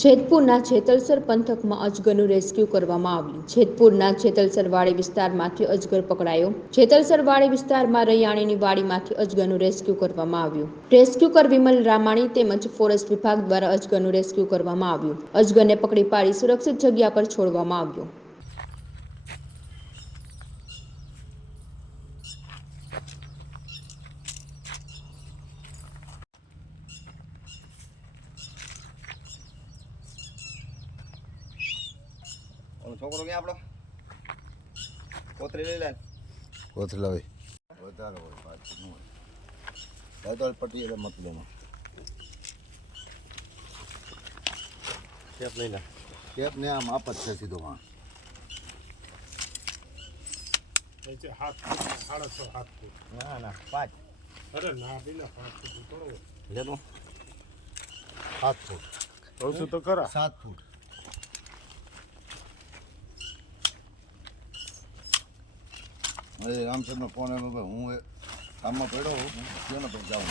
જેતપુરના જેતલસર પંથકમાં અજગરનું રેસ્ક્યુ કરવામાં આવ્યું. જેતપુરના જેતલસર વાડી વિસ્તારમાંથી અજગર પકડાયો. જેતલસર વાડી વિસ્તારમાં રૈયાણીની વાડીમાંથી અજગરનું રેસ્ક્યુ કરવામાં આવ્યું. રેસ્ક્યુકર વિમલ રામાણી તેમજ ફોરેસ્ટ વિભાગ દ્વારા અજગરનું રેસ્ક્યુ કરવામાં આવ્યું. અજગરને પકડી પાડી સુરક્ષિત જગ્યા પર છોડવામાં આવ્યો. ઓલો છોકરો ક્યાં આપણો કોથરી લઈ લે. કોથળી લાવી વધારે હોય પાછું ન હોય. વધારે પટી એટલે મત એમાં. કેપ લઈ લે. કેપ ને આમ આપ જ છે સીધો માં હાથ ફૂટ સાડા છ હાથ ફૂટ ના ના પાંચ. અરે ના બીના પાંચ ફૂટ થોડો લેનો સાત ફૂટ તો ખરા. સાત ફૂટ. અરે રામચંદ્રનો ફોન આવ્યો ભાઈ હું એ કામમાં પડ્યો હું ક્યાં પછી જાઉં.